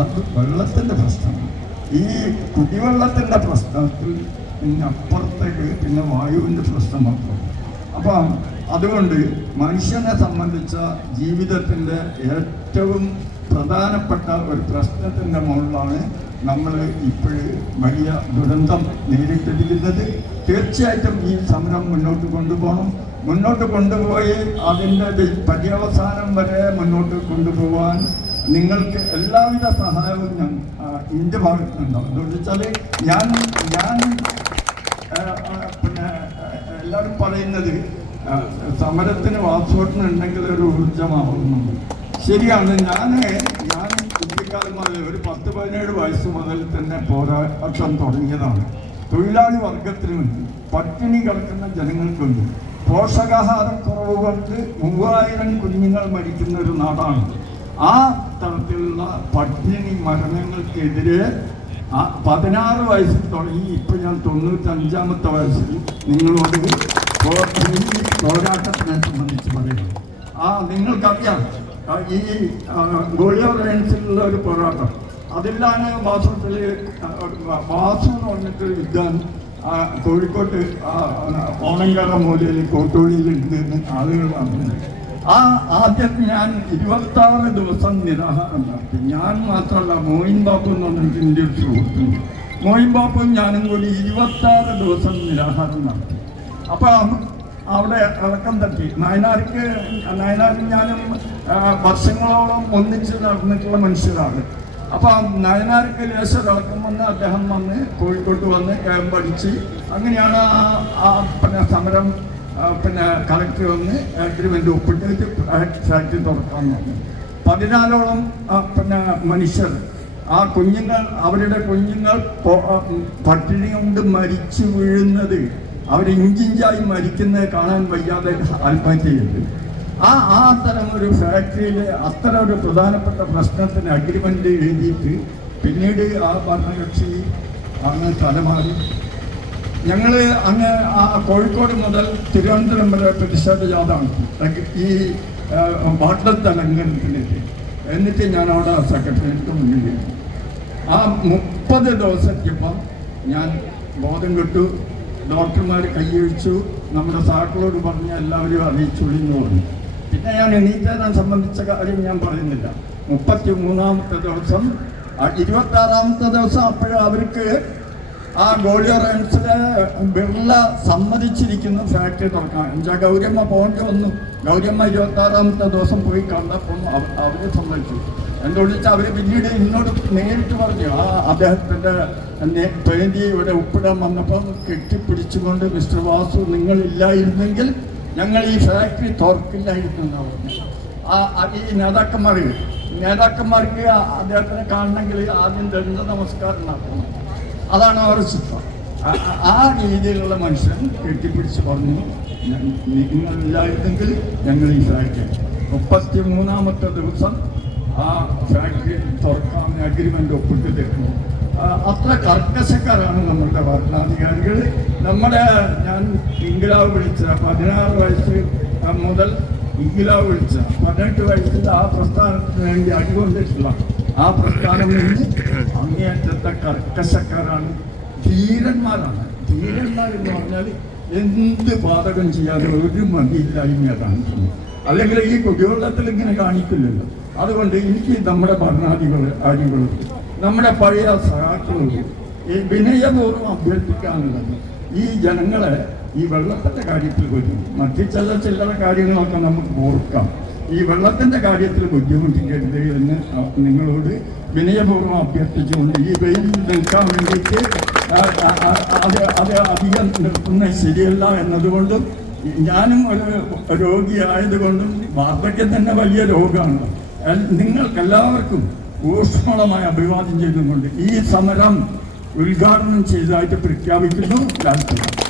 അത് വെള്ളത്തിന്റെ പ്രശ്നം. ഈ കുടിവെള്ളത്തിന്റെ പ്രശ്നത്തിൽ പിന്നെ അപ്പുറത്തേക്ക് പിന്നെ വായുവിന്റെ പ്രശ്നം മാത്രം. അപ്പം അതുകൊണ്ട് മനുഷ്യനെ സംബന്ധിച്ച ജീവിതത്തിന്റെ ഏറ്റവും പ്രധാനപ്പെട്ട ഒരു പ്രശ്നത്തിന്റെ മുകളിലാണ് നമ്മൾ ഇപ്പോൾ വലിയ ദുരന്തം നേരിട്ടിരിക്കുന്നത്. തീർച്ചയായിട്ടും ഈ സമരം മുന്നോട്ട് കൊണ്ടുപോകണം. മുന്നോട്ട് കൊണ്ടുപോയി അതിന്റെ പര്യവസാനം വരെ മുന്നോട്ട് കൊണ്ടുപോകാൻ നിങ്ങൾക്ക് എല്ലാവിധ സഹായവും ഞാൻ എന്റെ ഭാഗത്തുനിന്നുണ്ടാവും എന്താണെന്ന് വെച്ചാൽ ഞാൻ ഞാൻ പിന്നെ എല്ലാവരും പറയുന്നത് സമരത്തിന് വാസ്വോട്ടിന് ഉണ്ടെങ്കിൽ ഒരു ഊർജമാവുന്നുണ്ട് ശരിയാണ് ഞാൻ ഞാൻ കുട്ടിക്കാലം മുതൽ ഒരു പത്ത് പതിനേഴ് വയസ്സ് മുതൽ തന്നെ പോരാട്ടം തുടങ്ങിയതാണ്. തൊഴിലാളി വർഗത്തിന് വേണ്ടി പട്ടിണി കിടക്കുന്ന ജനങ്ങൾക്ക് വേണ്ടി പോഷകാഹാരക്കുറവ് കൊണ്ട് മൂവായിരം കുഞ്ഞുങ്ങൾ മരിക്കുന്ന ഒരു നാടാണ്. ആ തരത്തിലുള്ള പട്ടിണി മരണങ്ങൾക്കെതിരെ പതിനാറ് വയസ്സിൽ തുടങ്ങി ഇപ്പൊ ഞാൻ തൊണ്ണൂറ്റഞ്ചാമത്തെ വയസ്സിൽ നിങ്ങളോട് പോരാട്ടത്തിനെ സംബന്ധിച്ച് പറയുന്നു. ആ നിങ്ങൾക്കറിയാം ഈ ഗോളിയോ റയൻസിലുള്ള ഒരു പോരാട്ടം. അതിലാണ് വാസത്തിൽ വാസു എന്ന് പറഞ്ഞിട്ട് ആ, കോഴിക്കോട്ട് ഓണങ്കര മൂലയിൽ കോട്ടൂളിയിൽ ഉണ്ട് ആളുകൾ പറഞ്ഞത് ആ ആദ്യം ഞാൻ ഇരുപത്തി ആറ് ദിവസം നിരാഹാരം നടത്തി. ഞാൻ മാത്രമല്ല മോയിൻ ബാബു എന്ന് പറഞ്ഞിട്ട് എന്റെ ഒരു സുഹൃത്തും. മോയിൻ ബാബുവും ഞാനും കൂടി ഇരുപത്തി ആറ് ദിവസം നിരാഹാരം നടത്തി. അപ്പം അവിടെ ഇളക്കം തട്ടി. നയനാർക്ക് നയനാരും ഞാനും വർഷങ്ങളോളം ഒന്നിച്ച് നടന്നിട്ടുള്ള മനുഷ്യരാണ്. അപ്പം നയനാർക്ക് ലേശം ഇളക്കം വന്ന് അദ്ദേഹം വന്ന് കോഴിക്കോട്ട് വന്ന് പഠിച്ച് അങ്ങനെയാണ് ആ പിന്നെ സമരം പിന്നെ കളക്ടർ വന്ന് അഗ്രിമെന്റ് ഒപ്പിട്ട് ഫാക്ടറി തുറക്കാൻ പറഞ്ഞു. പതിനാലോളം പിന്നെ മനുഷ്യർ. ആ കുഞ്ഞുങ്ങൾ അവരുടെ കുഞ്ഞുങ്ങൾ പട്ടിണി കൊണ്ട് മരിച്ചു വീഴുന്നത്. അവർ ഇഞ്ചിഞ്ചായി മരിക്കുന്നത് കാണാൻ വയ്യാതെ ആത്മഹത്യ ചെയ്തു. ആ ആ തരം ഒരു ഫാക്ടറിയിലെ അത്തരം ഒരു പ്രധാനപ്പെട്ട പ്രശ്നത്തിന് അഗ്രിമെന്റ് എഴുതിയിട്ട് പിന്നീട് ആ ഭരണകക്ഷി അങ്ങ് തലമാറി. ഞങ്ങൾ അങ്ങ് കോഴിക്കോട് മുതൽ തിരുവനന്തപുരം വരെ പ്രതിഷേധ ജാഥാണ് ഈ വാട്ടത്തെ ലംഘനത്തിനെത്തി എന്നിട്ട് ഞാൻ അവിടെ സെക്രട്ടേറിയറ്റ് മുന്നിൽ. ആ മുപ്പത് ദിവസത്തിപ്പം ഞാൻ ബോധം കെട്ടു. ഡോക്ടർമാർ കൈയൊഴിച്ചു. നമ്മുടെ സാക്കളോട് പറഞ്ഞ് എല്ലാവരും അറിയിച്ചു എന്ന് പറഞ്ഞു. പിന്നെ ഞാൻ എണീറ്റാൻ സംബന്ധിച്ച കാര്യം ഞാൻ പറയുന്നില്ല. മുപ്പത്തി മൂന്നാമത്തെ ദിവസം ഇരുപത്തി ആറാമത്തെ ദിവസം അപ്പോഴും അവർക്ക് ആ ഗോളിയോ റൈംസിലെ ബിർള സമ്മതിച്ചിരിക്കുന്നു ഫാക്ടറി തുറക്കാൻ. എന്നുവെച്ചാൽ ഗൗരിയമ്മ പോകേണ്ടി വന്നു ഗൗരിയമ്മ ഇരുപത്തി ആറാമത്തെ ദിവസം പോയി കണ്ടപ്പോൾ അവർ സമ്മതിച്ചു. എന്തുകൊണ്ട് വെച്ചാൽ അവർ പിന്നീട് എന്നോട് നേരിട്ട് പറഞ്ഞു ആ അദ്ദേഹത്തിന്റെ പേന്തി ഇവിടെ ഒപ്പിടാൻ വന്നപ്പം കെട്ടിപ്പിടിച്ചുകൊണ്ട് മിസ്റ്റർ വാസു നിങ്ങൾ നിങ്ങളില്ലായിരുന്നെങ്കിൽ ഞങ്ങൾ ഈ ഫാക്ടറി തുറക്കില്ലായിരുന്നു എന്നാണ് പറഞ്ഞു. ആ ഈ നേതാക്കന്മാർ നേതാക്കന്മാർക്ക് അദ്ദേഹത്തിനെ കാണണമെങ്കിൽ ആദ്യം ദന്ത നമസ്കാരം നടത്തണം. അതാണ് അവരുടെ ചിത്രം. ആ- രീതിയിലുള്ള മനുഷ്യൻ കെട്ടിപ്പിടിച്ച് പറഞ്ഞു "ഞ- നിങ്ങളില്ലായിരുന്നെങ്കിൽ ഞങ്ങൾ ഈ ഫാക്ടറി മുപ്പത്തി മൂന്നാമത്തെ ദിവസം ആ ഫാക്ടറി തുറക്കാൻ അഗ്രിമെന്റ് ഒപ്പിട്ട് അത്ര കർക്കശക്കാരാണ് നമ്മളുടെ ഭരണാധികാരികൾ. നമ്മുടെ ഞാൻ ഇംഗ്ലാവ് വിളിച്ച പതിനാറ് വയസ്സ് മുതൽ ഇംഗ്ലാവ് വിളിച്ച പതിനെട്ട് വയസ്സിൽ ആ പ്രസ്ഥാനത്തിന് വേണ്ടി അടികൊണ്ടിട്ടുള്ള ആ പ്രസ്ഥാനം നിന്ന് അങ്ങേയറ്റത്തെ കർക്കശക്കാരാണ് ധീരന്മാരാണ്. ധീരന്മാരെന്ന് പറഞ്ഞാൽ എന്ത് പാതകം ചെയ്യാതെ ഒരു മതിയില്ലായ്മ കാണിക്കുന്നു അല്ലെങ്കിൽ ഈ കുടിവെള്ളത്തിൽ ഇങ്ങനെ കാണിക്കില്ലല്ലോ. അതുകൊണ്ട് എനിക്ക് നമ്മുടെ ഭരണാധികൾ അടികളോട് നമ്മുടെ പഴയ സഹാക്കളോട് ഈ വിനയപൂർവം അഭ്യർത്ഥിക്കാനുള്ളത് ഈ ജനങ്ങളെ ഈ വെള്ളത്തിന്റെ കാര്യത്തിൽ വരും മറ്റു ചില ചില്ലറ കാര്യങ്ങളൊക്കെ നമുക്ക് ഓർക്കാം. ഈ വെള്ളത്തിന്റെ കാര്യത്തിൽ ബുദ്ധിമുട്ടിക്കരുത് എന്ന് നിങ്ങളോട് വിനയപൂർവം അഭ്യർത്ഥിച്ചുകൊണ്ട് ഈ വെയിൽ നിൽക്കാൻ വേണ്ടിയിട്ട് അത് അത് അധികം നിർത്തുന്നത് ശരിയല്ല എന്നതുകൊണ്ടും ഞാനും ഒരു രോഗിയായതുകൊണ്ടും വാർദ്ധക്യം തന്നെ വലിയ രോഗമാണ്. നിങ്ങൾക്കെല്ലാവർക്കും ഊഷ്മളമായി ഊഷ്മളമായ അഭിവാദ്യം ചെയ്തുകൊണ്ട് ഈ സമരം ഉദ്ഘാടനം ചെയ്തതായിട്ട് പ്രഖ്യാപിക്കുന്നു. രാഷ്ട്രീയം